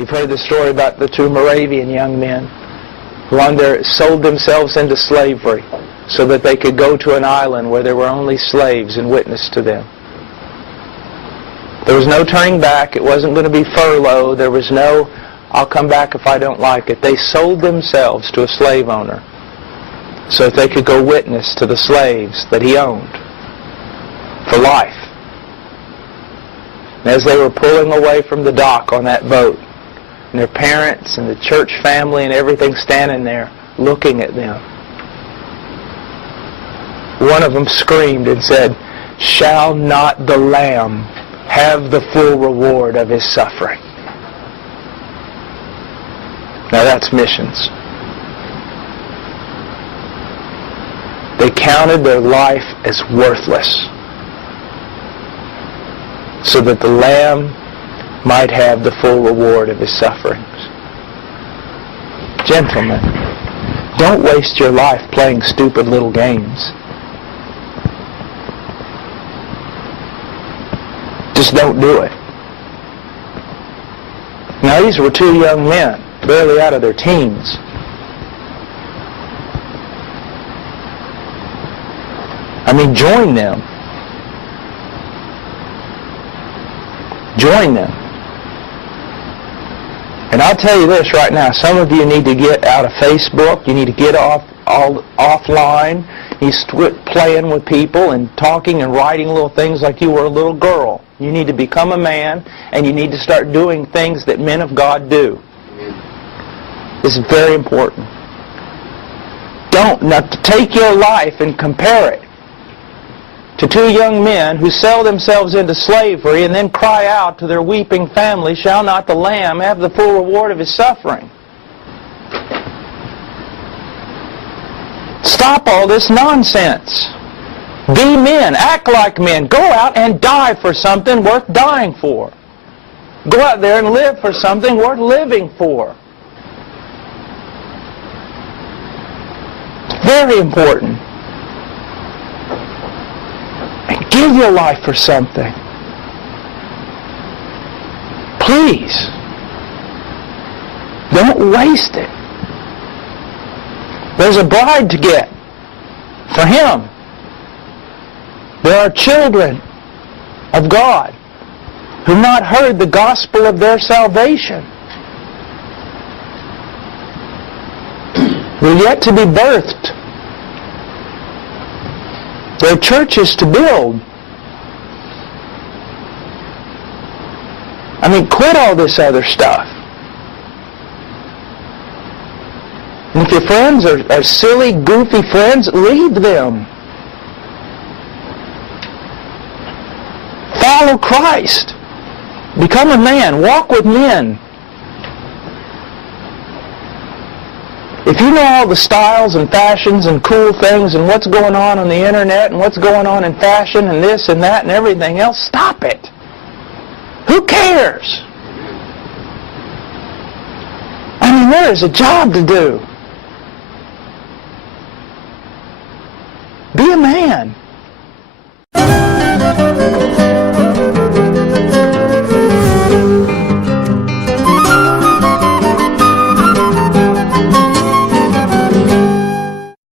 You've heard the story about the two Moravian young men who sold themselves into slavery so that they could go to an island where there were only slaves and witness to them. There was no turning back. It wasn't going to be furlough. There was no, I'll come back if I don't like it. They sold themselves to a slave owner so that they could go witness to the slaves that he owned for life. And as they were pulling away from the dock on that boat, and their parents and the church family and everything standing there looking at them, one of them screamed and said, "Shall not the Lamb have the full reward of his suffering?" Now that's missions. They counted their life as worthless so that the Lamb might have the full reward of his sufferings. Gentlemen, don't waste your life playing stupid little games. Just don't do it. Now these were two young men, barely out of their teens. I mean, join them. Join them. And I'll tell you this right now, some of you need to get out of Facebook, you need to get offline, you quit playing with people and talking and writing little things like you were a little girl. You need to become a man, and you need to start doing things that men of God do. This is very important. Don't take your life and compare it to two young men who sell themselves into slavery and then cry out to their weeping family, "Shall not the Lamb have the full reward of his suffering?" Stop all this nonsense. Be men. Act like men. Go out and die for something worth dying for. Go out there and live for something worth living for. Very important. Give your life for something. Please. Don't waste it. There's a bride to get for him. There are children of God who have not heard the gospel of their salvation. They're yet to be birthed. There are churches to build. I mean, quit all this other stuff. And if your friends are silly, goofy friends, leave them. Follow Christ. Become a man. Walk with men. If you know all the styles and fashions and cool things and what's going on the internet and what's going on in fashion and this and that and everything else, stop it. Who cares? I mean, there is a job to do. Be a man.